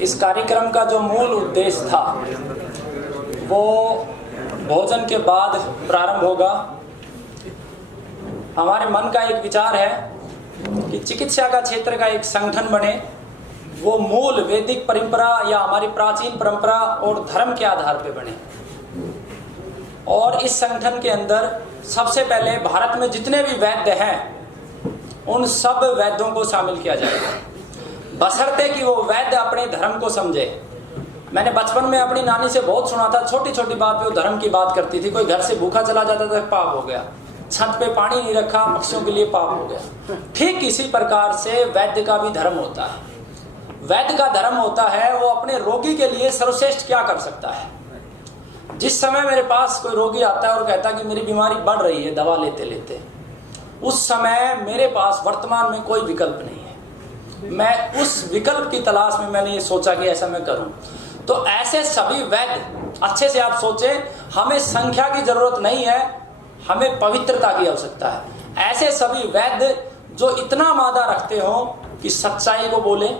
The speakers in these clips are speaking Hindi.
इस कार्यक्रम का जो मूल उद्देश्य था वो भोजन के बाद प्रारंभ होगा। हमारे मन का एक विचार है कि चिकित्सा का क्षेत्र का एक संगठन बने, वो मूल वैदिक परंपरा या हमारी प्राचीन परंपरा और धर्म के आधार पर बने। और इस संगठन के अंदर सबसे पहले भारत में जितने भी वैद्य हैं उन सब वैद्यों को शामिल किया जाएगा, बशर्ते कि वो वैद्य अपने धर्म को समझे। मैंने बचपन में अपनी नानी से बहुत सुना था, छोटी छोटी बात पे वो धर्म की बात करती थी। कोई घर से भूखा चला जाता था, पाप हो गया। छत पे पानी नहीं रखा, पक्षियों के लिए पाप हो गया। ठीक इसी प्रकार से वैद्य का भी धर्म होता है। वैद्य का धर्म होता है वो अपने रोगी के लिए सर्वश्रेष्ठ क्या कर सकता है। जिस समय मेरे पास कोई रोगी आता है और कहता है कि मेरी बीमारी बढ़ रही है दवा लेते लेते, उस समय मेरे पास वर्तमान में कोई विकल्प नहीं है। मैं उस विकल्प की तलाश में मैंने ये सोचा कि ऐसा मैं करूं। तो ऐसे सभी वैद्य, अच्छे से आप सोचें, हमें संख्या की जरूरत नहीं है, हमें पवित्रता की आवश्यकता है। ऐसे सभी वैद्य जो इतना मादा रखते हो कि सच्चाई को बोलें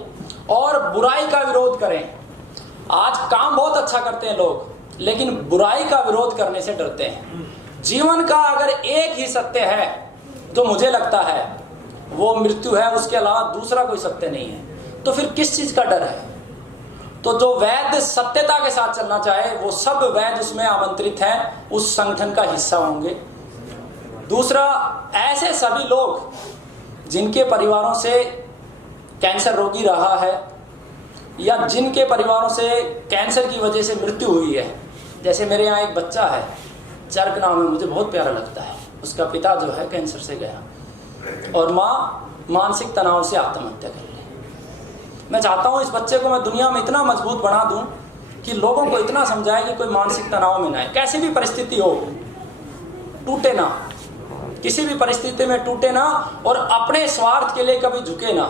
और बुराई का विरोध करें। आज काम बहुत अच्छा करते हैं लोग, लेकिन बुराई का विरोध करने से डरते हैं। जीवन का अगर एक ही सत्य है तो मुझे लगता है वो मृत्यु है, उसके अलावा दूसरा कोई सत्य नहीं है। तो फिर किस चीज का डर है। तो जो वैद्य सत्यता के साथ चलना चाहे वो सब वैद्य उसमें आमंत्रित हैं, उस संगठन का हिस्सा होंगे। दूसरा, ऐसे सभी लोग जिनके परिवारों से कैंसर रोगी रहा है या जिनके परिवारों से कैंसर की वजह से मृत्यु हुई है। जैसे मेरे यहाँ एक बच्चा है, चर्क नाम है, मुझे बहुत प्यारा लगता है। उसका पिता जो है कैंसर से गया और माँ मानसिक तनाव से आत्महत्या कर ली। मैं चाहता हूँ इस बच्चे को मैं दुनिया में इतना मजबूत बना दूं कि लोगों को इतना समझाए कि कोई मानसिक तनाव में ना आए। कैसी भी परिस्थिति हो, टूटे ना, किसी भी परिस्थिति में टूटे ना और अपने स्वार्थ के लिए कभी झुके ना।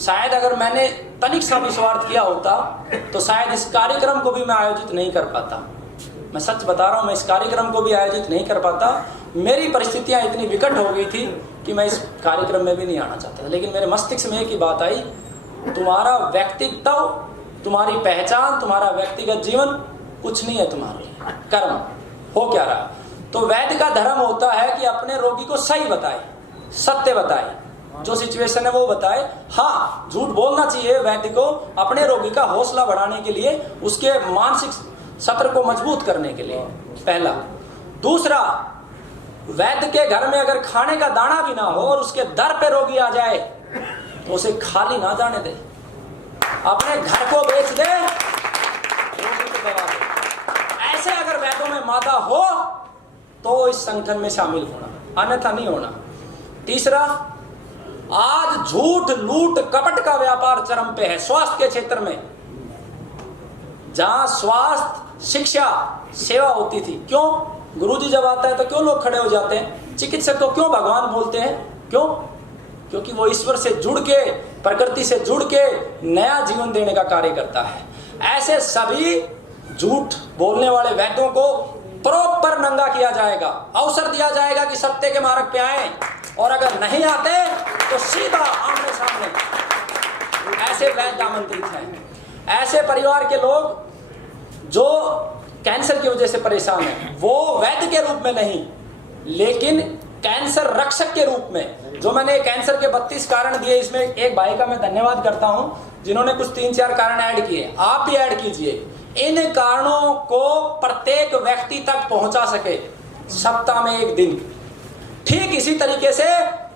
शायद अगर मैंने तनिक सा भी स्वार्थ किया होता तो शायद इस कार्यक्रम को भी मैं आयोजित नहीं कर पाता। मैं सच बता रहा हूँ, मैं इस कार्यक्रम को भी आयोजित नहीं कर पाता। मेरी परिस्थितियां इतनी विकट हो गई थी कि मैं इस कार्यक्रम में भी नहीं आना चाहता था। लेकिन मेरे मस्तिष्क में एक ही बात आई, तुम्हारा व्यक्तित्व, तुम्हारी पहचान, तुम्हारा व्यक्तिगत जीवन कुछ नहीं है, तुम्हारे कर्म हो क्या रहा। तो वैद्य का धर्म होता है कि अपने रोगी को सही बताए, सत्य बताए, जो सिचुएशन है वो बताए। हाँ, झूठ बोलना चाहिए वैद्य को अपने रोगी का हौसला बढ़ाने के लिए, उसके मानसिक सत्र को मजबूत करने के लिए, पहला। दूसरा, वैद्य के घर में अगर खाने का दाना भी ना हो और उसके दर पे रोगी आ जाए तो उसे खाली ना जाने दे, अपने घर को बेच दे, रोगी को दबा दे। ऐसे अगर वैद्यों में मादा हो तो इस संगठन में शामिल होना, अन्यथा नहीं होना। तीसरा, आज झूठ, लूट, कपट का व्यापार चरम पे है स्वास्थ्य के क्षेत्र में। जहां स्वास्थ्य, शिक्षा, सेवा होती थी, क्यों गुरुजी जब आता है तो क्यों लोग खड़े हो जाते हैं। चिकित्सक को क्यों भगवान बोलते हैं, क्यों? क्योंकि वो ईश्वर से जुड़ के, प्रकृति से जुड़ के नया जीवन देने का कार्य करता है। ऐसे सभी झूठ बोलने वाले वैद्यों को प्रॉपर नंगा किया जाएगा, अवसर दिया जाएगा कि सत्य के मार्ग पे आए, और अगर नहीं आते तो सीधा आमने सामने। ऐसे वैद्य आमंत्रित हैं। ऐसे परिवार के लोग जो कैंसर की वजह से परेशान है, वो वैद्य के रूप में नहीं लेकिन कैंसर रक्षक के रूप में। जो मैंने कैंसर के 32 कारण दिए, इसमें एक भाई का मैं धन्यवाद करता हूं जिन्होंने कुछ 3-4 कारण ऐड किए। आप भी ऐड कीजिए। इन कारणों को प्रत्येक व्यक्ति तक पहुंचा सके सप्ताह में एक दिन। ठीक इसी तरीके से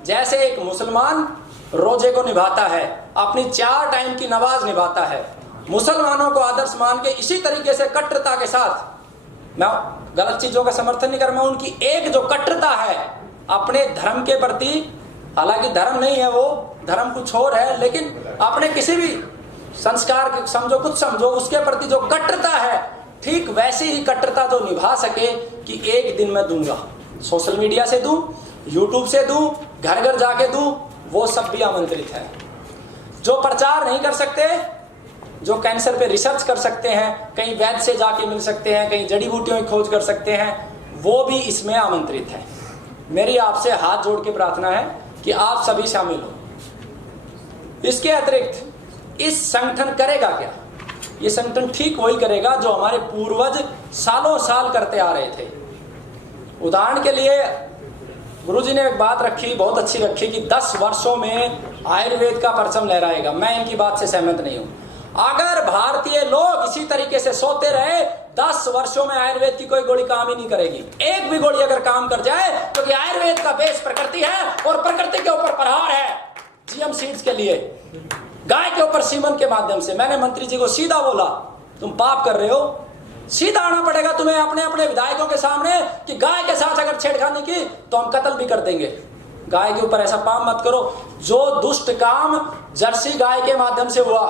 जैसे एक मुसलमान रोजे को निभाता है, अपनी 4 टाइम की नमाज निभाता है, मुसलमानों को आदर्श मान के इसी तरीके से कट्टरता के साथ, मैं गलत चीजों का समर्थन नहीं कर, मैं उनकी एक जो कट्टरता है अपने धर्म के प्रति, हालांकि धर्म नहीं है वो, धर्म कुछ और है, लेकिन अपने किसी भी संस्कार समझो, कुछ समझो, उसके प्रति जो कट्टरता है, ठीक वैसी ही कट्टरता जो निभा सके कि एक दिन मैं दूंगा। सोशल मीडिया से दूं, यूट्यूब से दूं, घर घर जाके दूं, वो सब भी आमंत्रित है। जो प्रचार नहीं कर सकते, जो कैंसर पे रिसर्च कर सकते हैं, कहीं वैद्य से जाके मिल सकते हैं, कहीं जड़ी बूटियों की खोज कर सकते हैं, वो भी इसमें आमंत्रित है। मेरी आपसे हाथ जोड़ के प्रार्थना है कि आप सभी शामिल हो। इसके अतिरिक्त इस संगठन करेगा क्या? ये संगठन ठीक वही करेगा जो हमारे पूर्वज सालों साल करते आ रहे थे। उदाहरण के लिए गुरुजी ने एक बात रखी, बहुत अच्छी रखी, कि 10 वर्षों में आयुर्वेद का परचम लहराएगा। मैं इनकी बात से सहमत नहीं हूं। अगर भारतीय लोग इसी तरीके से सोते रहे, 10 वर्षों में आयुर्वेद की कोई गोली काम ही नहीं करेगी। एक भी गोली अगर काम कर जाए, क्योंकि आयुर्वेद का बेस प्रकृति है और प्रकृति के ऊपर प्रहार है। जीएम सीड्स के लिए गाय के ऊपर सीमन के माध्यम से मैंने मंत्री जी को सीधा बोला, तुम पाप कर रहे हो, सीधा आना पड़ेगा तुम्हें अपने अपने विधायकों के सामने कि गाय के साथ अगर छेड़खानी की तो हम कत्ल भी कर देंगे। गाय के ऊपर ऐसा पाप मत करो। जो दुष्ट काम जर्सी गाय के माध्यम से हुआ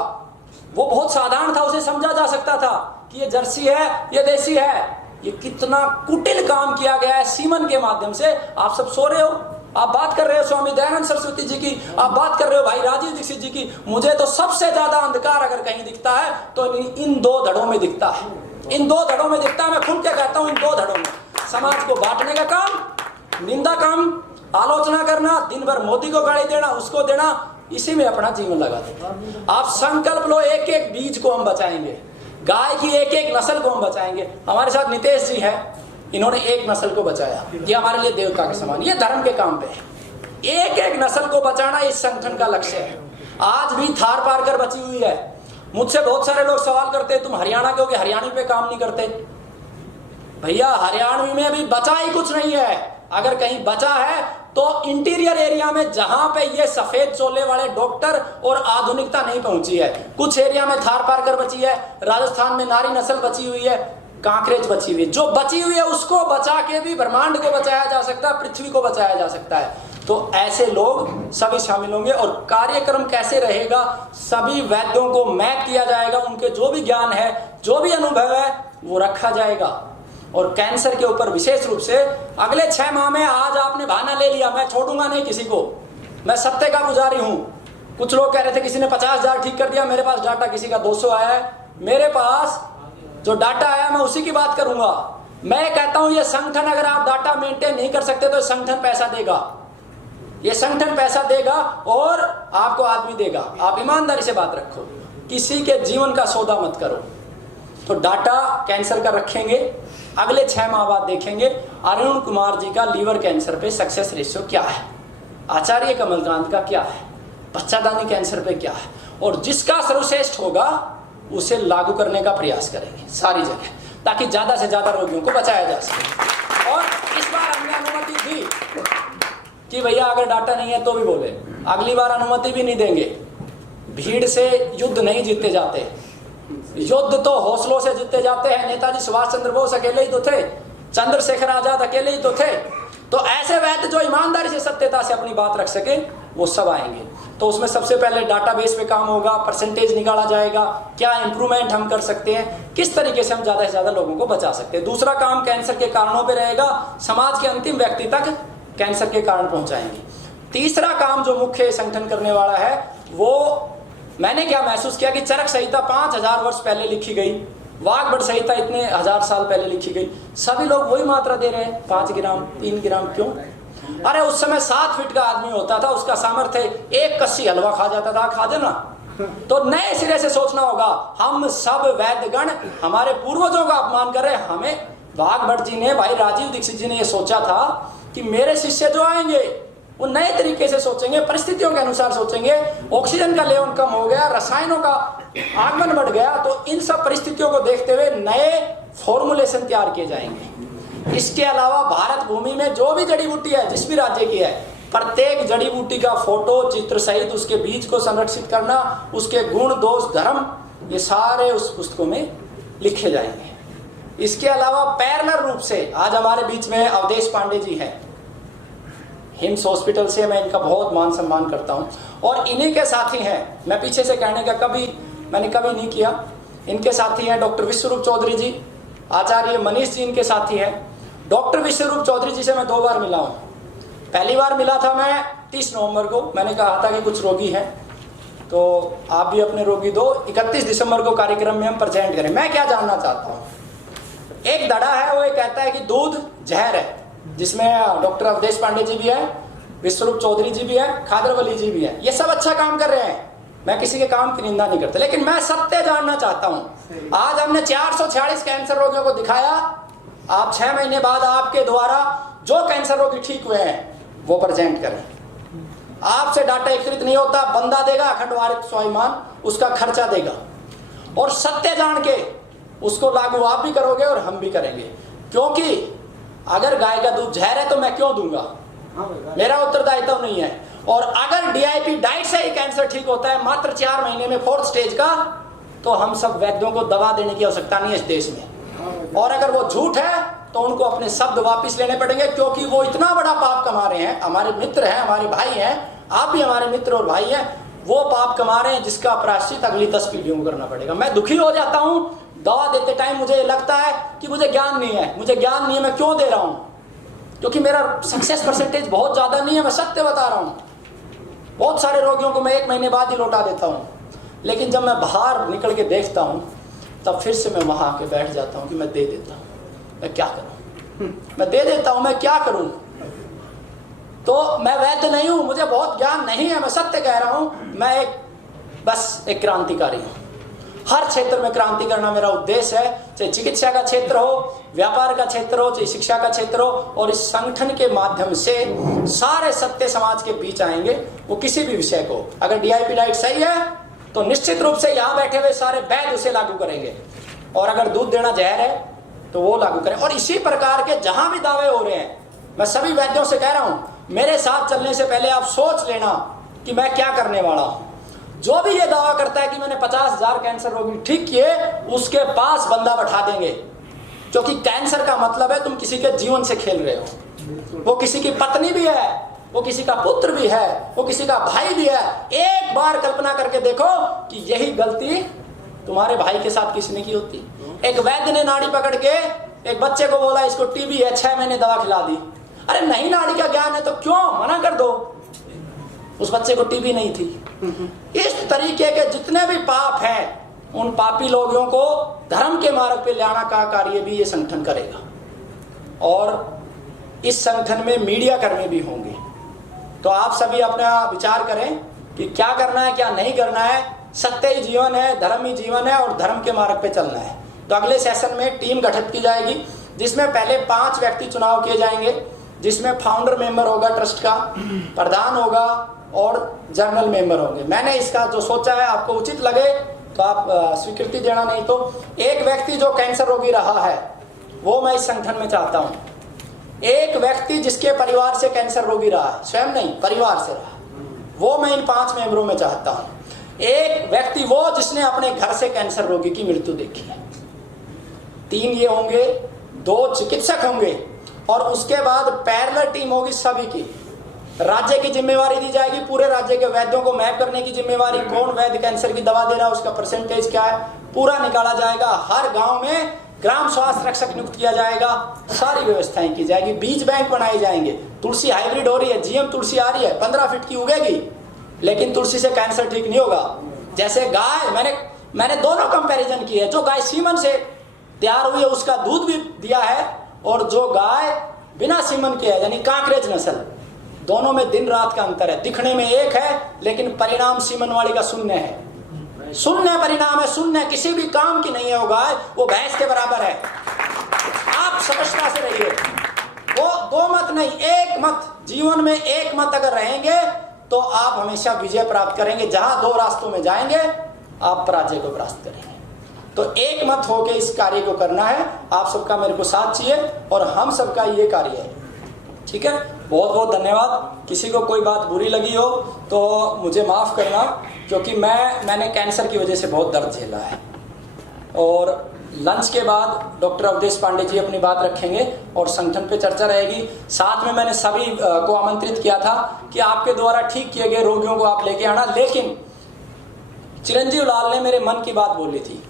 वो बहुत साधारण था, उसे समझा जा सकता था कि ये जर्सी है, ये देसी है। ये कितना कुटिल काम किया गया है सीमन के माध्यम से। आप सब सो रहे हो, आप बात कर रहे हो स्वामी दयानंद सरस्वती जी की, आप बात कर रहे हो भाई राजीव दीक्षित जी की। मुझे तो सबसे ज्यादा अंधकार अगर कहीं दिखता है तो इन 2 धड़ों में दिखता है, इन 2 धड़ों में दिखता है। मैं खुल के कहता हूं, इन 2 धड़ों में समाज को बांटने का काम, निंदा काम, आलोचना करना, दिन भर मोदी को गाली देना, उसको देना, इसी में अपना जीवन लगा देता। आप संकल्प लो, एक एक बीज को हम बचाएंगे, गाय की एक एक नस्ल को हम बचाएंगे। हमारे साथ नितेश जी है, इन्होंने एक नस्ल को बचाया, ये हमारे लिए देवता के समान, ये धर्म के काम पे है। एक एक नस्ल को बचाना इस संगठन का लक्ष्य है। आज भी थार पार कर बची हुई है। मुझसे बहुत सारे लोग सवाल करते हैं, तुम हरियाणा के हो, हरियाणवी पे काम नहीं करते। भैया हरियाणवी में भी बचा ही कुछ नहीं है। अगर कहीं बचा है तो इंटीरियर एरिया में, जहां पे ये सफेद चोले वाले डॉक्टर और आधुनिकता नहीं पहुंची है। कुछ एरिया में थार पार कर बची है, राजस्थान में नारी नस्ल बची हुई है, कांकरेज बची हुई है। जो बची हुई है उसको बचा के भी ब्रह्मांड को बचाया जा सकता है, पृथ्वी को बचाया जा सकता है। तो ऐसे लोग सभी शामिल होंगे और कार्यक्रम कैसे रहेगा, सभी वैद्यों को मैप किया जाएगा, उनके जो भी ज्ञान है, जो भी अनुभव है वो रखा जाएगा। और कैंसर के ऊपर विशेष रूप से अगले 6 माह में, आज आपने बहाना ले लिया, मैं छोड़ूंगा नहीं किसी को, मैं सत्य का पुजारी हूं। कुछ लोग कह रहे थे किसी ने 50,000 ठीक कर दिया, मेरे पास डाटा किसी का 200 आया है। मेरे पास जो डाटा आया मैं उसी की बात करूंगा। मैं कहता हूं ये संगठन, अगर आप डाटा मेंटेन नहीं कर सकते तो संगठन पैसा देगा, ये संगठन पैसा देगा और आपको आदमी देगा। आप ईमानदारी से बात रखो, किसी के जीवन का सौदा मत करो। तो डाटा कैंसर का रखेंगे, अगले 6 माह बाद देखेंगे अरुण कुमार जी का लीवर कैंसर पे सक्सेस रेशियो क्या है, आचार्य कमलकांत का क्या है, बच्चादानी कैंसर पे क्या है, और जिसका सर्वश्रेष्ठ होगा उसे लागू करने का प्रयास करेंगे सारी जगह, ताकि ज्यादा से ज्यादा रोगियों को बचाया जा सके। और इस बार हमने अनुमति दी कि भैया अगर डाटा नहीं है तो भी बोले, अगली बार अनुमति भी नहीं देंगे। भीड़ से युद्ध नहीं जीते जाते, युद्ध तो हौसलों से जीते जाते हैं। नेताजी सुभाष चंद्र बोस अकेले ही तो थे, चंद्रशेखर आजाद अकेले ही तो थे। तो ऐसे वैद्य जो ईमानदारी से, सत्यता से अपनी बात रख सके वो सब आएंगे। तो उसमें सबसे पहले डाटाबेस पे काम होगा, परसेंटेज निकाला जाएगा, क्या इंप्रूवमेंट हम कर सकते हैं, किस तरीके से हम ज्यादा से ज्यादा लोगों को बचा सकते हैं। दूसरा काम कैंसर के कारणों पे रहेगा, समाज के अंतिम व्यक्ति तक कैंसर के कारण पहुंचाएंगे। तीसरा काम जो मुख्य संगठन करने वाला है वो, मैंने क्या महसूस किया कि चरक संहिता 5000 वर्ष पहले लिखी गई, वाग्भट संहिता इतने 1000 साल पहले लिखी गई, सभी लोग वही मात्रा दे रहे हैं, 5 ग्राम 3 ग्राम। क्यों? अरे उस समय 7 फीट का आदमी होता था, उसका सामर्थ्य 1 कस्सी हलवा खा जाता था, खा देना। तो नए सिरे से सोचना होगा। हम सब वैद्यगण हमारे पूर्वजों का अपमान कर रहे हैं। हमें वाग्भट जी ने, भाई राजीव दीक्षित जी ने ये सोचा था कि मेरे शिष्य जो आएंगे वो नए तरीके से सोचेंगे, परिस्थितियों के अनुसार सोचेंगे। ऑक्सीजन का लेवल कम हो गया, रसायनों का आगमन बढ़ गया, तो इन सब परिस्थितियों को देखते हुए नए फॉर्मुलेशन तैयार किए जाएंगे। इसके अलावा भारत भूमि में जो भी जड़ी बूटी है, जिस भी राज्य की है, प्रत्येक जड़ी बूटी का फोटो चित्र सहित उसके बीज को संरक्षित करना, उसके गुण दोष धर्म, ये सारे उस पुस्तकों में लिखे जाएंगे। इसके अलावा पैरेलल रूप से आज हमारे बीच में अवधेश पांडे जी हैं, हिम्स हॉस्पिटल से, मैं इनका बहुत मान सम्मान करता हूं, और इन्हीं के साथी हैं, मैं पीछे से कहने का मैंने कभी नहीं किया। इनके साथी हैं डॉक्टर विश्वरूप चौधरी जी, आचार्य मनीष जी इनके साथी हैं। डॉक्टर विश्वरूप चौधरी जी से मैं 2 बार मिला हूं। पहली बार मिला था मैं 30 नवंबर को, मैंने कहा था कि कुछ रोगी हैं तो आप भी अपने रोगी दो, 31 दिसंबर को कार्यक्रम में हम प्रेजेंट करें। मैं क्या जानना चाहता हूँ, एक दड़ा है वो ये कहता है कि दूध जहर है, जिसमें डॉक्टर अवधेश पांडे जी भी है, विश्वरूप चौधरी जी भी है, खादरवली जी भी है, ये सब अच्छा काम कर रहे हैं। मैं किसी के काम की निंदा नहीं करता, लेकिन मैं सत्य जानना चाहता हूं। आज हमने 446 कैंसर रोगियों को दिखाया। आप 6 महीने बाद आपके द्वारा जो कैंसर रोगी ठीक हुए हैं वो प्रेजेंट करें। आपसे डाटा एकत्रित नहीं होता, बंदा देगा अखंड वारित स्वाभिमान, उसका खर्चा देगा, और सत्य जान के उसको लागू आप भी करोगे और हम भी करेंगे। क्योंकि अगर गाय का दूध जहर है तो मैं क्यों दूंगा, मेरा उत्तरदायित्व नहीं है। और अगर डीआईपी डाइट से ही कैंसर ठीक होता है मात्र 4 महीने में 4th स्टेज का, तो हम सब वैद्यों को दवा देने की आवश्यकता नहीं है इस देश में। और अगर वो झूठ है तो उनको अपने शब्द वापस लेने पड़ेंगे, क्योंकि वो इतना बड़ा पाप कमा रहे हैं। हमारे मित्र हैं, हमारे भाई हैं, आप भी हमारे मित्र और भाई हैं। वो पाप कमा रहे हैं जिसका प्रायश्चित अगली 10 पीढ़ियों को करना पड़ेगा। मैं दुखी हो जाता हूं दवा देते टाइम, मुझे लगता है कि मुझे ज्ञान नहीं है, मुझे ज्ञान नहीं है, मैं क्यों दे रहा हूं, क्योंकि मेरा सक्सेस परसेंटेज बहुत ज्यादा नहीं है। मैं सत्य बता रहा हूं, बहुत सारे रोगियों को मैं 1 महीने बाद ही लौटा देता हूं, लेकिन जब मैं बाहर निकल के देखता हूं तब फिर से मैं वहां आके बैठ जाता हूं कि मैं दे देता हूं, मैं क्या करूं, मैं दे देता हूं, मैं क्या करूं। तो मैं वैद्य नहीं हूं, मुझे बहुत ज्ञान नहीं है, मैं सत्य कह रहा हूं। मैं बस एक क्रांतिकारी हूं। हर क्षेत्र में क्रांति करना मेरा उद्देश्य है, चाहे चिकित्सा का क्षेत्र हो, व्यापार का क्षेत्र हो, चाहे शिक्षा का क्षेत्र हो। और इस संगठन के माध्यम से सारे सत्य समाज के बीच आएंगे, वो किसी भी विषय को। अगर डीआईपी डाइट सही है तो निश्चित रूप से यहाँ बैठे हुए सारे वैद्य उसे लागू करेंगे, और अगर दूध देना जहर है तो वो लागू करें। और इसी प्रकार के जहां भी दावे हो रहे हैं, मैं सभी वैद्यों से कह रहा हूं, मेरे साथ चलने से पहले आप सोच लेना कि मैं क्या करने वाला हूं। जो भी ये दावा करता है कि मैंने 50,000 कैंसर रोगी ठीक किए, उसके पास बंदा बैठा देंगे, क्योंकि कैंसर का मतलब है तुम किसी के जीवन से खेल रहे हो। वो किसी की पत्नी भी है, वो किसी का पुत्र भी है, वो किसी का भाई भी है। एक बार कल्पना करके देखो कि यही गलती तुम्हारे भाई के साथ किसने की होती। एक वैद्य ने नाड़ी पकड़ के एक बच्चे को बोला इसको टीबी है, 6 महीने दवा खिला दी। अरे नहीं, नाड़ी का ज्ञान है तो क्यों मना कर दो, उस बच्चे को टीबी नहीं थी। इस तरीके के जितने भी पाप हैं, उन पापी लोगों को धर्म के मार्ग पे लाना का कार्य भी ये संगठन करेगा। और इस संगठन में मीडिया कर्मी भी होंगे। तो आप सभी अपना विचार करें कि क्या करना है, क्या नहीं करना है। सत्य ही जीवन है, धर्म ही जीवन है, और धर्म के मार्ग पे चलना है। तो अगले सेशन में टीम गठित की जाएगी, जिसमें पहले 5 व्यक्ति चुनाव किए जाएंगे, जिसमें फाउंडर मेंबर होगा ट्रस्ट का, प्रधान होगा और जर्नल मेंबर होंगे। मैंने इसका जो सोचा है, आपको उचित लगे तो आप स्वीकृति देना, नहीं तो एक व्यक्ति जो कैंसर रोगी रहा है वो मैं इस संगठन में चाहता हूं। एक व्यक्ति जिसके परिवार से कैंसर रोगी रहा है, स्वयं नहीं परिवार से रहा, वो मैं इन 5 मेंबरों में चाहता हूं। एक व्यक्ति वो जिसने अपने घर से कैंसर रोगी की मृत्यु देखी है। 3 ये होंगे, 2 चिकित्सक होंगे, और उसके बाद पैरेलल टीम होगी सभी की। राज्य की जिम्मेवारी दी जाएगी, पूरे राज्य के वैद्यों को मैप करने की जिम्मेवारी, कौन वैद्य कैंसर की दवा दे रहा है, उसका परसेंटेज क्या है, पूरा निकाला जाएगा। हर गांव में ग्राम स्वास्थ्य रक्षक नियुक्त किया जाएगा, सारी व्यवस्थाएं की जाएगी, बीज बैंक बनाए जाएंगे। तुलसी हाइब्रिड हो रही है, जीएम तुलसी आ रही है, 15 फीट की उगेगी, लेकिन तुलसी से कैंसर ठीक नहीं होगा। जैसे गाय, मैंने दोनों कंपैरिजन की है। जो गाय सीमन से तैयार हुई है उसका दूध भी दिया है, और जो गाय बिना सीमन के है यानी कांकरेज नस्ल, दोनों में दिन रात का अंतर है। दिखने में एक है लेकिन परिणाम सीमन वाली का शून्य है, शून्य परिणाम है, शून्य, किसी भी काम की नहीं है वो गाय, वो भैंस के बराबर है। आप समझता से रहिए, वो 2 मत नहीं, 1 मत, जीवन में 1 मत अगर रहेंगे तो आप हमेशा विजय प्राप्त करेंगे। जहां 2 रास्तों में जाएंगे आप पराजय को प्राप्त करेंगे। तो 1 मत होके इस कार्य को करना है। आप सबका मेरे को साथ चाहिए और हम सबका ये कार्य है, ठीक है। बहुत बहुत धन्यवाद। किसी को कोई बात बुरी लगी हो तो मुझे माफ़ करना, क्योंकि मैंने कैंसर की वजह से बहुत दर्द झेला है। और लंच के बाद डॉक्टर अवधेश पांडे जी अपनी बात रखेंगे और संगठन पे चर्चा रहेगी। साथ में मैंने सभी को आमंत्रित किया था कि आपके द्वारा ठीक किए गए रोगियों को आप लेके आना, लेकिन चिरंजीव लाल ने मेरे मन की बात बोली थी।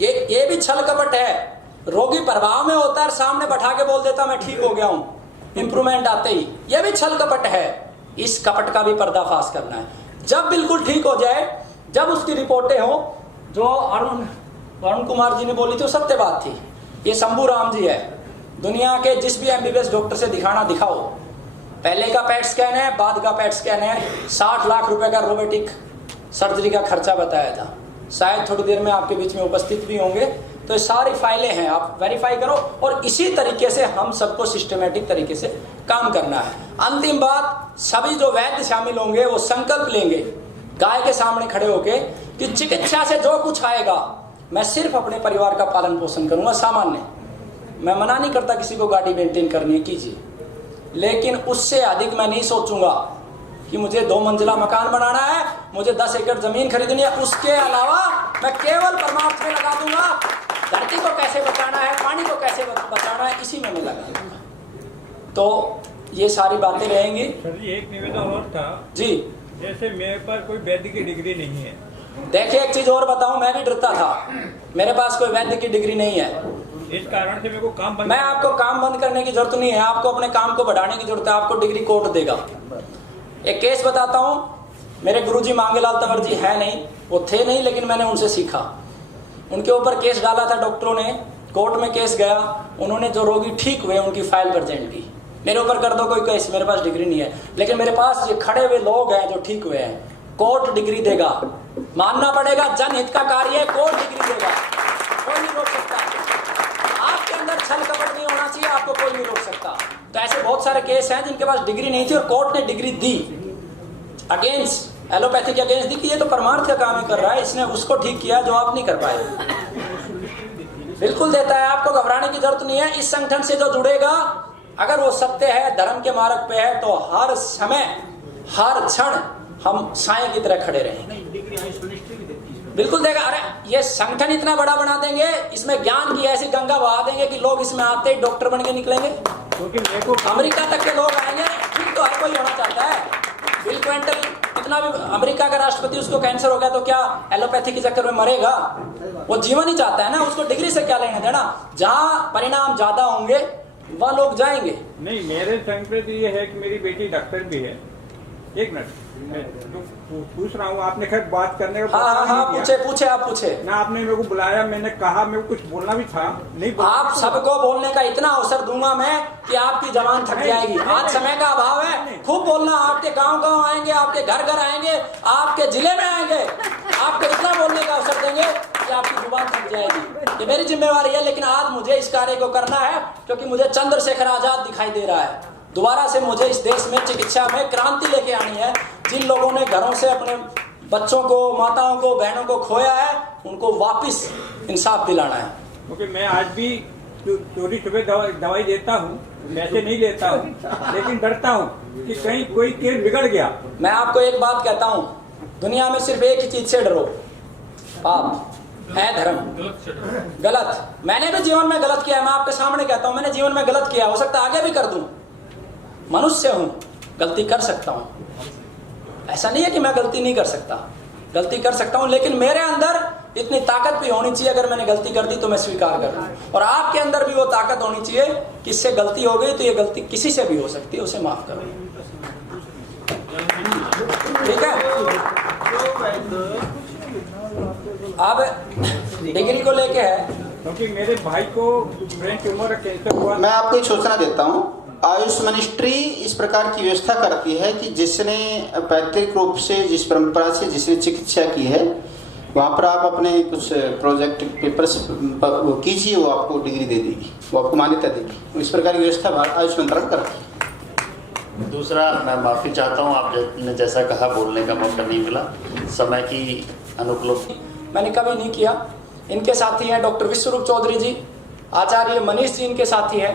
ये भी छल कपट है। रोगी प्रभाव में होता है, सामने बैठा के बोल देता मैं ठीक हो गया हूं, इंप्रूवमेंट आते ही, यह भी छल कपट है। इस कपट का भी पर्दाफाश करना है। जब बिल्कुल ठीक हो जाए, जब उसकी रिपोर्टें हो, जो अरुण कुमार जी ने बोली थी वो सत्य बात थी। ये शंभू राम जी है, दुनिया के जिस भी एमबीबीएस डॉक्टर से दिखाओ, पहले का पेट स्कैन है, बाद का पेट स्कैन है, 60 लाख रुपए का रोबोटिक सर्जरी का खर्चा बताया था। शायद थोड़ी देर में आपके बीच में उपस्थित भी होंगे। तो ये सारी फाइलें हैं, आप वेरीफाई करो और इसी तरीके से हम सबको सिस्टमेटिक तरीके से काम करना है। अंतिम बात, सभी जो वैद्य शामिल होंगे वो संकल्प लेंगे गाय के सामने खड़े होके कि चिकित्सा से जो कुछ आएगा मैं सिर्फ अपने परिवार का पालन पोषण करूंगा। सामान्य, मैं मना नहीं करता किसी को गाड़ी मेंटेन करनी है, कीजिए, लेकिन उससे अधिक मैं नहीं सोचूंगा कि मुझे 2 मंजिला मकान बनाना है, मुझे 10 एकड़ जमीन खरीदनी है। उसके अलावा मैं केवल परमार्थ में लगा दूंगा, धरती को कैसे बचाना है, पानी को कैसे बचाना है, इसी में मैं लगा दूंगा। तो ये सारी बातें रहेंगी। सर जी, एक निवेदन और था जी। जैसे मेरे पास कोई वैद्य की डिग्री नहीं है। देखिए, एक चीज और बताऊं, मैं भी डरता था, मेरे पास कोई वैद्य की डिग्री नहीं है, इस कारण से मेरे को काम बंद। मैं आपको काम बंद करने की जरूरत नहीं है, आपको अपने काम को बढ़ाने की जरूरत है। आपको डिग्री कोर्ट देगा। एक केस बताता हूं, मेरे गुरुजी मांगेलाल तंवर जी है नहीं, वो थे नहीं, लेकिन मैंने उनसे सीखा। उनके ऊपर केस डाला था डॉक्टरों ने, कोर्ट में केस गया, उन्होंने जो रोगी ठीक हुए उनकी फाइल प्रेजेंट की, मेरे ऊपर कर दो कोई केस, मेरे पास डिग्री नहीं है। लेकिन मेरे पास ये खड़े हुए लोग हैं जो ठीक हुए हैं, कोर्ट डिग्री देगा, मानना पड़ेगा, जनहित का कार्य है, कोर्ट डिग्री देगा, कोई नहीं रोक सकता। आपके अंदर छल कपट नहीं होना चाहिए, आपको कोई नहीं रोक सकता। तो ऐसे बहुत सारे केस हैं जिनके पास डिग्री नहीं थी और कोर्ट ने डिग्री दी, अगेंस्ट एलोपैथी के अगेंस्ट दी कि ये तो परमार्थ का काम ही कर रहा है, इसने उसको ठीक किया जो आप नहीं कर पाए। बिल्कुल देता है, आपको घबराने की जरूरत नहीं है। इस संगठन से जो जुड़ेगा, अगर वो सत्य है, धर्म के मार्ग पे है, तो हर समय हर क्षण हम साएं की तरह खड़े रहेंगे। बिल्कुल देगा। अरे ये संगठन इतना बड़ा बना देंगे, इसमें ज्ञान की ऐसी गंगा बहा देंगे कि लोग इसमें आते ही डॉक्टर बन के निकलेंगे, क्योंकि अमेरिका तक के लोग आएंगे। ठीक तो हर कोई होना चाहता है। बिल क्लिंटन इतना भी, अमेरिका का राष्ट्रपति, उसको कैंसर हो गया तो क्या एलोपैथी के चक्कर में मरेगा? वो जीवन ही चाहता है ना, उसको डिग्री से क्या लेना देना। जहाँ परिणाम ज्यादा होंगे वह लोग जाएंगे। नहीं, मेरे संकल्प ये है कि मेरी बेटी डॉक्टर भी है। एक मिनट, मैं तो पूछ रहा हूँ, आपने खैर बात करने का हाँ, पूछे आप पूछे ना। आपने मेरे को बुलाया, मैंने कहा, मेरे को कुछ बोलना भी था, नहीं आप सबको बोलने का इतना अवसर दूंगा मैं कि आपकी जबान थक जाएगी। आज समय का अभाव है, खूब बोलना। आपके गांव आएंगे, आपके घर आएंगे, आपके जिले में आएंगे, आपको इतना बोलने का अवसर देंगे कि आपकी जुबान थक जाएगी। ये मेरी जिम्मेवारी है, लेकिन आज मुझे इस कार्य को करना है क्योंकि मुझे चंद्रशेखर आजाद दिखाई दे रहा है। दोबारा से मुझे इस देश में चिकित्सा में क्रांति लेके आनी है। जिन लोगों ने घरों से अपने बच्चों को, माताओं को, बहनों को खोया है, उनको वापस इंसाफ दिलाना है। क्योंकि मैं आज भी चोरी छुपे दवाई देता हूँ, पैसे नहीं लेता हूँ, लेकिन डरता हूँ कि कहीं कोई केस बिगड़ गया। मैं आपको एक बात कहता हूँ, दुनिया में सिर्फ एक ही चीज से डरो, पाप है, धर्म। गलत, मैंने भी जीवन में गलत किया है, मैं आपके सामने कहता हूँ, मैंने जीवन में गलत किया, हो सकता है आगे भी कर दूं। मनुष्य हूं, गलती कर सकता हूं। ऐसा नहीं है कि मैं गलती नहीं कर सकता, गलती कर सकता हूं, लेकिन मेरे अंदर इतनी ताकत भी होनी चाहिए, अगर मैंने गलती कर दी तो मैं स्वीकार कर दूं। और आपके अंदर भी वो ताकत होनी चाहिए कि इससे गलती हो गई तो ये गलती किसी से भी हो सकती है, उसे माफ करो। ठीक है। अब डिग्री को लेके है, क्योंकि मेरे भाई को ब्रेन ट्यूमर कैंसर हुआ। मैं आपको एक सूचना देता हूँ, आयुष मिनिस्ट्री इस प्रकार की व्यवस्था करती है कि जिसने पैतृक रूप से, जिस परंपरा से जिसने चिकित्सा की है, वहाँ पर आप अपने कुछ प्रोजेक्ट पेपर्स कीजिए, वो आपको डिग्री दे देगी, वो आपको मान्यता देगी। इस प्रकार की व्यवस्था आयुष मंत्रालय करती है। दूसरा, मैं माफ़ी चाहता हूँ, आपने जैसा कहा बोलने का मौका नहीं मिला, समय की अनुपलब्धि मैंने कभी नहीं किया। इनके साथी हैं डॉक्टर विश्वरूप चौधरी जी, आचार्य मनीष जी इनके साथी हैं।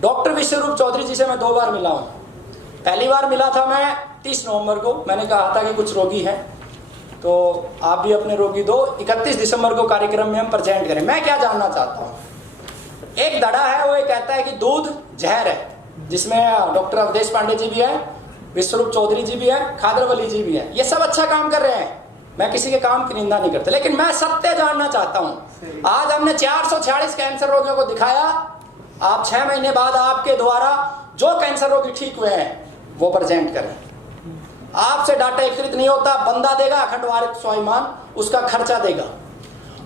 डॉक्टर विश्वरूप चौधरी जी से मैं 2 बार मिला हूँ। पहली बार मिला था मैं 30 नवंबर को, मैंने कहा था कि कुछ रोगी हैं तो आप भी अपने रोगी दो, 31 दिसंबर को कार्यक्रम में हम प्रेजेंट करें। मैं क्या जानना चाहता हूँ, एक दड़ा है, वो ये कहता है कि दूध जहर है, जिसमें डॉक्टर अवधेश पांडे जी भी है, विश्वरूप चौधरी जी भी है, खादरवली जी भी है। ये सब अच्छा काम कर रहे हैं, मैं किसी के काम की निंदा नहीं करता, लेकिन मैं सत्य जानना चाहता हूँ। आज हमने 446 कैंसर रोगियों को दिखाया, आप 6 महीने बाद आपके द्वारा जो कैंसर रोगी ठीक हुए हैं वो प्रेजेंट करें। आपसे डाटा एकत्रित नहीं होता, बंदा देगा अखंड वारित स्वाभिमान, उसका खर्चा देगा,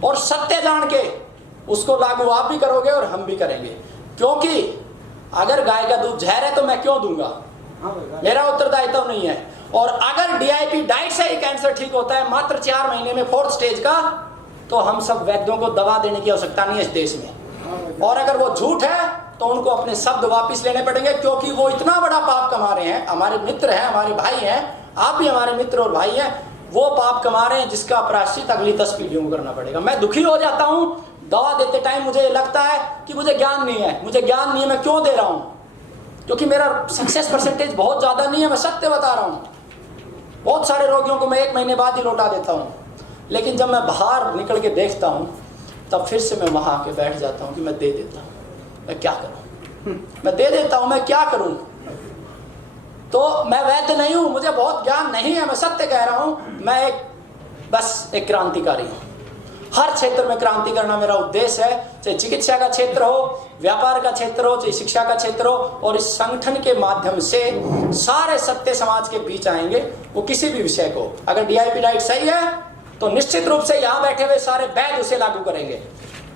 और सत्य जान के उसको लागू आप भी करोगे और हम भी करेंगे। क्योंकि अगर गाय का दूध जहर है तो मैं क्यों दूंगा, मेरा उत्तरदायित्व नहीं है। और अगर DIP डाइट से ही कैंसर ठीक होता है मात्र 4 महीने में 4th स्टेज का, तो हम सब वैद्यों को दवा देने की आवश्यकता नहीं है इस देश में। और अगर वो झूठ है तो उनको अपने शब्द वापस लेने पड़ेंगे, क्योंकि वो इतना बड़ा पाप कमा रहे हैं। हमारे मित्र हैं, हमारे भाई हैं, आप भी हमारे मित्र और भाई हैं। वो पाप कमा रहे हैं जिसका प्रायश्चित अगली 10 पीढ़ियों को करना पड़ेगा। मैं दुखी हो जाता हूं दवा देते टाइम, मुझे लगता है कि मुझे ज्ञान नहीं है, मुझे ज्ञान नहीं है, मैं क्यों दे रहा हूं, क्योंकि मेरा सक्सेस परसेंटेज बहुत ज्यादा नहीं है। मैं सत्य बता रहा हूं, बहुत सारे रोगियों को मैं 1 महीने बाद ही लौटा देता हूं। लेकिन जब मैं बाहर निकल के देखता हूं तब फिर से मैं वहां आके बैठ जाता हूं कि मैं दे देता हूं, मैं क्या करूं, मैं दे देता हूं, मैं क्या करूं। तो मैं वैद्य नहीं हूं, मुझे बहुत ज्ञान नहीं है, मैं सत्य कह रहा हूं। मैं बस एक क्रांतिकारी हूं। हर क्षेत्र में क्रांति करना मेरा उद्देश्य है, चाहे चिकित्सा का क्षेत्र हो, व्यापार का क्षेत्र हो, चाहे शिक्षा का क्षेत्र हो। और इस संगठन के माध्यम से सारे सत्य समाज के बीच आएंगे, वो किसी भी विषय को। अगर DIP डाइट सही है तो निश्चित रूप से यहाँ बैठे हुए सारे वैद्य उसे लागू करेंगे,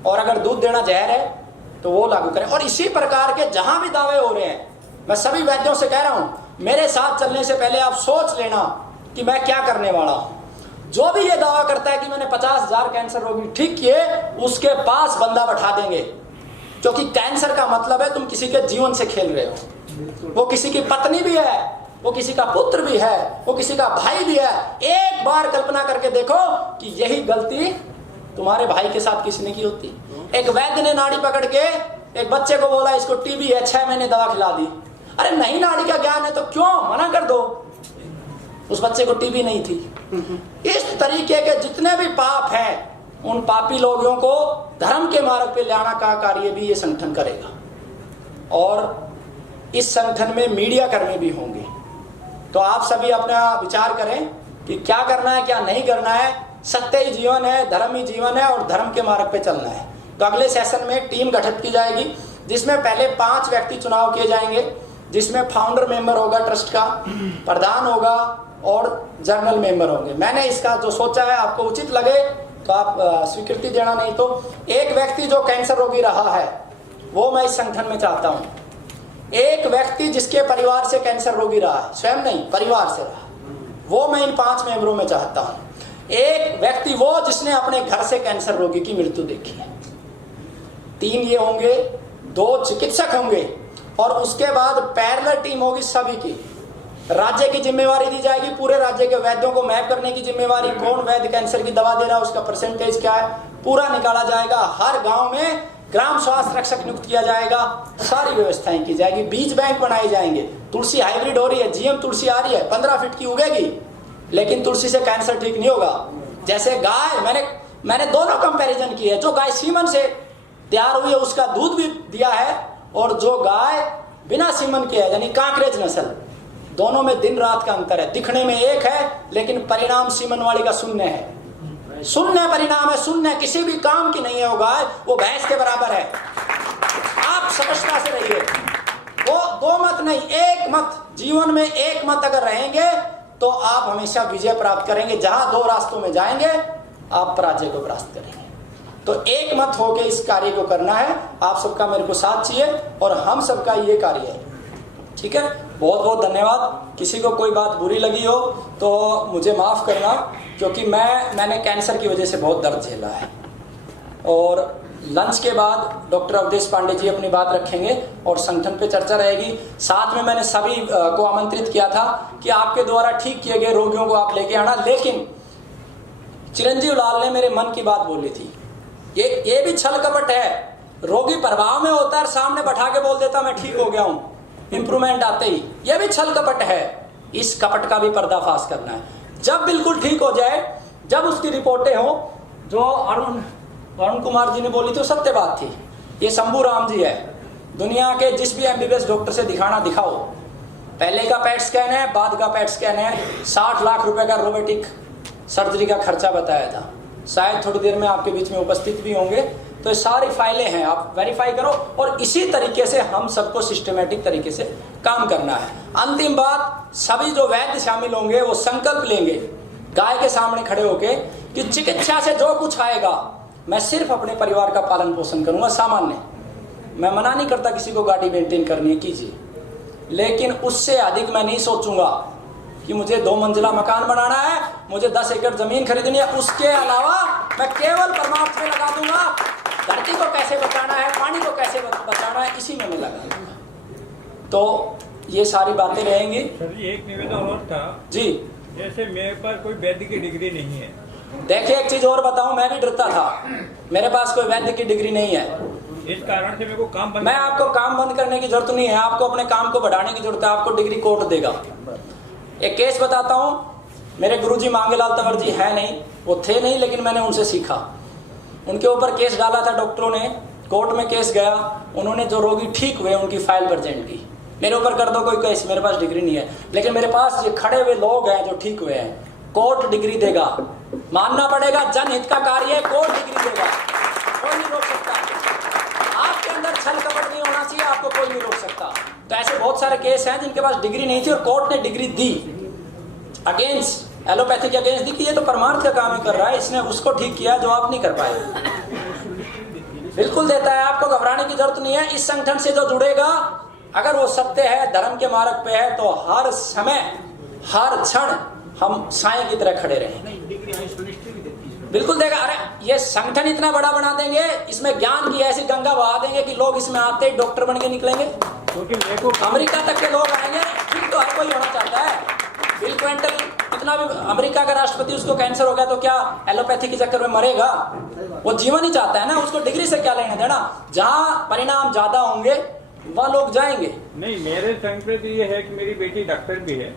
और अगर दूध देना जहर है तो वो लागू करें। और इसी प्रकार के जहां भी दावे हो रहे हैं, मैं सभी वैद्यों से कह रहा हूं, मेरे साथ चलने से पहले आप सोच लेना कि मैं क्या करने वाला हूं। जो भी ये दावा करता है कि मैंने 50,000 कैंसर रोगी ठीक किए, उसके पास बंदा बैठा देंगे, क्योंकि कैंसर का मतलब है तुम किसी के जीवन से खेल रहे हो। वो किसी की पत्नी भी है, वो किसी का पुत्र भी है, वो किसी का भाई भी है। एक बार कल्पना करके देखो कि यही गलती तुम्हारे भाई के साथ किसी ने की होती। एक वैद्य ने नाड़ी पकड़ के एक बच्चे को बोला इसको TB है, 6 महीने दवा खिला दी। अरे नहीं, नाड़ी का ज्ञान है तो क्यों मना कर दो, उस बच्चे को TB नहीं थी। इस तरीके के जितने भी पाप हैं, उन पापी लोगों को धर्म के मार्ग पे लाना का कार्य भी ये संगठन करेगा। और इस संगठन में मीडिया कर्मी भी होंगे। तो आप सभी अपना विचार करें कि क्या करना है, क्या नहीं करना है। सत्य ही जीवन है, धर्म ही जीवन है, और धर्म के मार्ग पे चलना है। तो अगले सेशन में टीम गठित की जाएगी, जिसमें पहले 5 व्यक्ति चुनाव किए जाएंगे, जिसमें फाउंडर मेंबर होगा ट्रस्ट का, प्रधान होगा और जर्नल मेंबर होंगे। मैंने इसका जो सोचा है, आपको उचित लगे तो आप स्वीकृति देना, नहीं तो एक व्यक्ति जो कैंसर रोगी रहा है वो मैं इस संगठन में चाहता हूं। एक व्यक्ति जिसके परिवार से कैंसर रोगी रहा है, स्वयं नहीं परिवार से रहा, वो मैं इन 5 मेंबरों में चाहता हूं। एक व्यक्ति वो जिसने अपने घर से कैंसर रोगी की मृत्यु देखी है। 3 ये होंगे, 2 चिकित्सक होंगे, और उसके बाद पैरेलल टीम होगी सभी की। राज्य की जिम्मेवारी दी जाएगी, पूरे राज्य के वैद्यों को मैप करने की जिम्मेवारी, कौन वैद्य कैंसर की दवा दे रहा है, उसका परसेंटेज क्या है, पूरा निकाला जाएगा। हर गांव में ग्राम स्वास्थ्य रक्षक नियुक्त किया जाएगा, सारी व्यवस्थाएं की जाएगी, बीज बैंक बनाए जाएंगे। तुलसी हाइब्रिड हो रही है, GM तुलसी आ रही है, 15 फीट की उगेगी, लेकिन तुलसी से कैंसर ठीक नहीं होगा। जैसे गाय, मैंने दोनों कंपैरिजन की है। जो गाय सीमन से तैयार हुई है उसका दूध भी दिया है, और जो गाय बिना सीमन के है यानी कांकरेज नस्ल, दोनों में दिन रात का अंतर है। दिखने में एक है लेकिन परिणाम सीमन वाली का शून्य है, शून्य परिणाम है, शून्य, किसी भी काम की नहीं है वो गाय, वो भैंस के बराबर है। आप समझता से रहिए, वो 2 मत नहीं, 1 मत, जीवन में 1 मत अगर रहेंगे तो आप हमेशा विजय प्राप्त करेंगे। जहां 2 रास्तों में जाएंगे आप पराजय को प्राप्त करेंगे। तो 1 मत होके इस कार्य को करना है। आप सबका मेरे को साथ चाहिए और हम सबका ये कार्य है, ठीक है। बहुत बहुत धन्यवाद। किसी को कोई बात बुरी लगी हो तो मुझे माफ़ करना, क्योंकि मैंने कैंसर की वजह से बहुत दर्द झेला है। और लंच के बाद डॉक्टर अवधेश पांडे जी अपनी बात रखेंगे और संगठन पे चर्चा रहेगी। साथ में मैंने सभी को आमंत्रित किया था कि आपके द्वारा ठीक किए गए रोगियों को आप लेके आना, लेकिन चिरंजीव लाल ने मेरे मन की बात बोली थी। ये भी छल कपट है। रोगी प्रभाव में होता है, सामने बैठा के बोल देता मैं ठीक हो गया हूं, इंप्रूवमेंट आते ही, यह भी छल कपट है। इस कपट का भी पर्दाफाश करना है। जब बिल्कुल ठीक हो जाए, जब उसकी रिपोर्टें हो, जो अरुण कुमार जी ने बोली तो सत्य बात थी। ये शंभू राम जी है, दुनिया के जिस भी MBBS डॉक्टर से दिखाना दिखाओ, पहले का पैट स्कैन है, बाद का पैट स्कैन है, 60 लाख रुपए का रोबोटिक सर्जरी का खर्चा बताया था। शायद थोड़ी देर में आपके बीच में उपस्थित भी होंगे। तो ये सारी फाइलें हैं, आप वेरीफाई करो। और इसी तरीके से हम सबको सिस्टमेटिक तरीके से काम करना है। अंतिम बात, सभी जो वैद्य शामिल होंगे वो संकल्प लेंगे गाय के सामने खड़े होके कि चिकित्सा से जो कुछ आएगा मैं सिर्फ अपने परिवार का पालन पोषण करूंगा। सामान्य, मैं मना नहीं करता किसी को गाड़ी मेंटेन करनी है, कीजिए, लेकिन उससे अधिक मैं नहीं सोचूंगा। कि मुझे 2 मंजिला मकान बनाना है, मुझे 10 एकड़ जमीन खरीदनी है, उसके अलावा मैं केवल परमार्थ में लगा दूंगा। धरती को कैसे बचाना है, पानी को कैसे बचाना है, इसी में मैं लगा दूंगा। तो ये सारी बातें रहेंगी। सर जी एक निवेदन और था जी, जैसे मेरे पास कोई वैद्य की डिग्री नहीं है। देखिए एक चीज और बताऊं, मैं भी डरता था, मेरे पास कोई वैद्य की डिग्री नहीं है, इस कारण से मेरे को काम बंद मैं आपको काम बंद करने की जरूरत नहीं है, आपको अपने काम को बढ़ाने की जरूरत है, आपको डिग्री कोर्ट देगा। एक केस बताता हूं, मेरे गुरुजी मांगेलाल तंवर जी है नहीं, वो थे नहीं, लेकिन मैंने उनसे सीखा। उनके ऊपर केस डाला था डॉक्टरों ने, कोर्ट में केस गया, उन्होंने जो रोगी ठीक हुए उनकी फाइल प्रेजेंट की, मेरे ऊपर कर दो कोई केस, मेरे पास डिग्री नहीं है, लेकिन मेरे पास ये खड़े हुए लोग हैं जो ठीक हुए हैं, कोर्ट डिग्री देगा, मानना पड़ेगा, जनहित का कार्य है, कोर्ट डिग्री देगा, कोई नहीं रोक सकता। आपके अंदर छल कपट नहीं होना चाहिए, आपको कोई नहीं रोक सकता। तो ऐसे बहुत सारे केस हैं जिनके पास डिग्री नहीं थी और कोर्ट ने डिग्री दी, अगेंस्ट एलोपैथी के अगेंस्ट दी कि ये तो परमार्थ का काम ही कर रहा है, इसने उसको ठीक किया जो आप नहीं कर पाए। बिल्कुल देता है, आपको घबराने की जरूरत नहीं है। इस संगठन से जो जुड़ेगा, अगर वो सत्य है, धर्म के मार्ग पे है, तो हर समय हर क्षण हम साए की तरह खड़े रहेंगे। बिल्कुल देगा। अरे ये संगठन इतना बड़ा बना देंगे, इसमें ज्ञान की ऐसी गंगा बहा देंगे कि लोग इसमें आते ही डॉक्टर बन के निकलेंगे, क्योंकि मेरे को अमेरिका तक के लोग आएंगे। फिर तो हर कोई होना चाहता है। बिल क्लिंटन इतना भी, अमेरिका का राष्ट्रपति, उसको कैंसर हो गया तो क्या एलोपैथी के चक्कर में मरेगा? वो जीवन ही चाहता है ना, उसको डिग्री से क्या लेना देना। जहाँ परिणाम ज्यादा होंगे वहाँ लोग जाएंगे। नहीं, मेरे संकल्प ये है कि मेरी बेटी डॉक्टर भी है।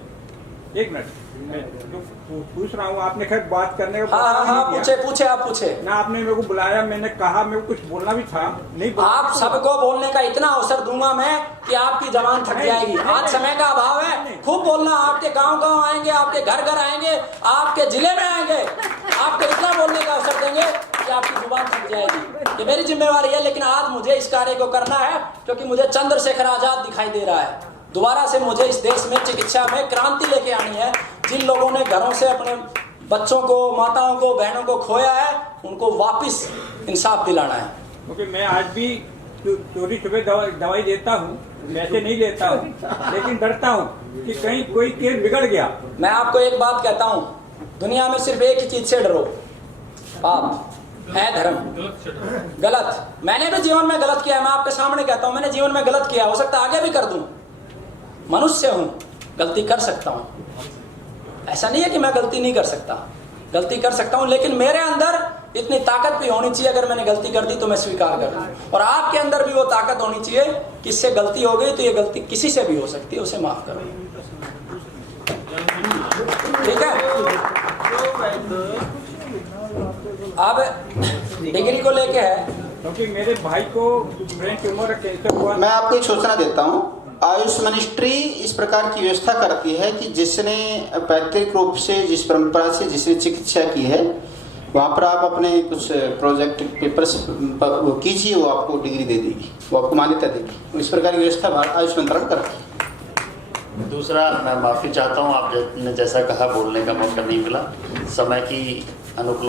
एक मिनट, मैं जो पूछ रहा हूँ, आपने खैर बात करने का हाँ, पूछे आप पूछे ना, आपने मेरे को बुलाया, मैंने कहा, मेरे को कुछ बोलना भी था, नहीं बोला। आप सबको बोलने का इतना अवसर दूंगा मैं कि आपकी जबान थक जाएगी। आज समय का अभाव है, खूब बोलना, आपके गांव आएंगे, आपके घर आएंगे, आपके जिले में आएंगे, आपको इतना बोलने का अवसर देंगे कि आपकी जुबान थक जाएगी। ये मेरी जिम्मेवारी है, लेकिन आज मुझे इस कार्य को करना है क्योंकि मुझे चंद्रशेखर आजाद दिखाई दे रहा है। दोबारा से मुझे इस देश में चिकित्सा में क्रांति लेके आनी है। जिन लोगों ने घरों से अपने बच्चों को, माताओं को, बहनों को खोया है, उनको वापस इंसाफ दिलाना है। क्योंकि मैं आज भी चोरी छुपे दवाई देता हूँ, पैसे नहीं लेता हूँ, लेकिन डरता हूँ कि कहीं कोई केस बिगड़ गया। मैं आपको एक बात कहता हूँ, दुनिया में सिर्फ एक ही चीज से डरो, पाप है, धर्म गलत। मैंने भी जीवन में गलत किया है, मैं आपके सामने कहता हूँ, मैंने जीवन में गलत किया, हो सकता आगे भी कर दूं, मनुष्य हूं, गलती कर सकता हूं। ऐसा नहीं है कि मैं गलती नहीं कर सकता, गलती कर सकता हूं, लेकिन मेरे अंदर इतनी ताकत भी होनी चाहिए, अगर मैंने गलती कर दी तो मैं स्वीकार कर दूं। और आपके अंदर भी वो ताकत होनी चाहिए कि इससे गलती हो गई तो ये गलती किसी से भी हो सकती है, उसे माफ करो। ठीक है। अब डिग्री को लेके है, क्योंकि मेरे भाई को ब्रेन ट्यूमर कैंसर हुआ। मैं आपको एक सूचना देता हूँ, आयुष मिनिस्ट्री इस प्रकार की व्यवस्था करती है कि जिसने पैतृक रूप से, जिस परंपरा से जिसने चिकित्सा की है, वहाँ पर आप अपने कुछ प्रोजेक्ट पेपर्स वो कीजिए, वो आपको डिग्री दे देगी, वो आपको मान्यता देगी। इस प्रकार की व्यवस्था आयुष मंत्रालय करती है। दूसरा, मैं माफ़ी चाहता हूँ, आपने जैसा कहा बोलने का मौका नहीं मिला, समय की अनुपलब्धि